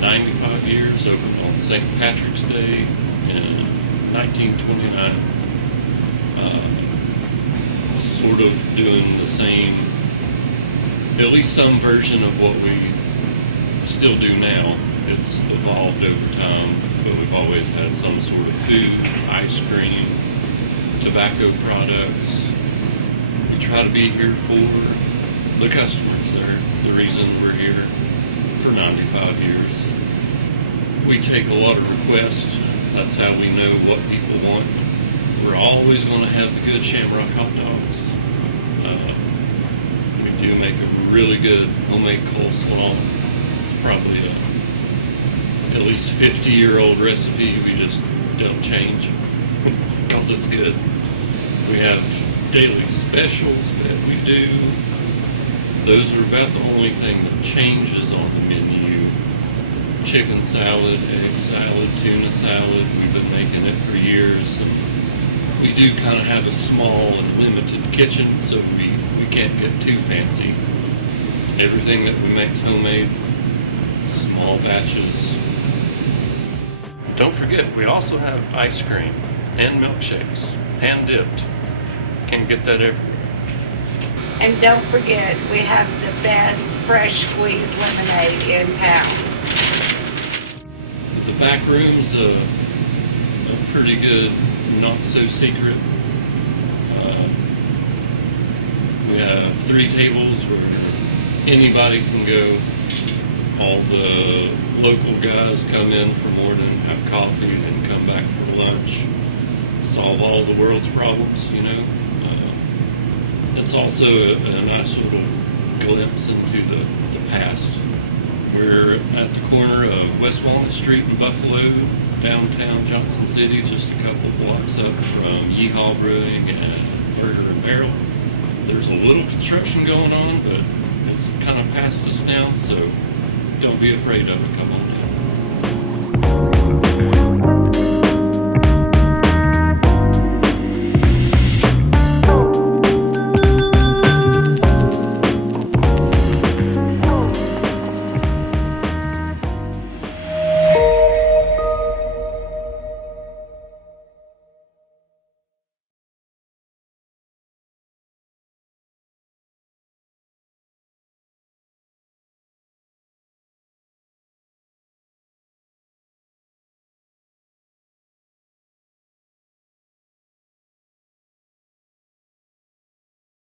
95 years over on St. Patrick's Day in 1929. Sort of doing the same, at least some version of what we still do now. It's evolved over time, but we've always had some sort of food, ice cream, tobacco products. We try to be here for the customers. They're the reason we're here for 95 years. We take a lot of requests. That's how we know what people want. We're always going to have the good Shamrock hot dogs. We do make a really good homemade coleslaw. It's probably at least 50-year-old recipe. We just don't change because it's good. We have daily specials that we do. Those are about the only thing that changes on the menu. Chicken salad, egg salad, tuna salad. We've been making it for years. We do kind of have a small and limited kitchen, so we can't get too fancy. Everything that we make is homemade, small batches. Don't forget, we also have ice cream and milkshakes, hand dipped. Can't get that everywhere. And don't forget, we have the best fresh squeezed lemonade in town. The back room's a pretty good, not so secret. We have 3 tables where anybody can go. All the local guys come in for morning, have coffee, and come back for lunch. Solve all the world's problems, you know. It's also a nice little glimpse into the past. We're at the corner of West Walnut Street in Buffalo, downtown Johnson City, just a couple blocks up from Yeehaw Brewing and Burger and Barrel. There's a little construction going on, but it's kind of past us now, so don't be afraid of it. Come on.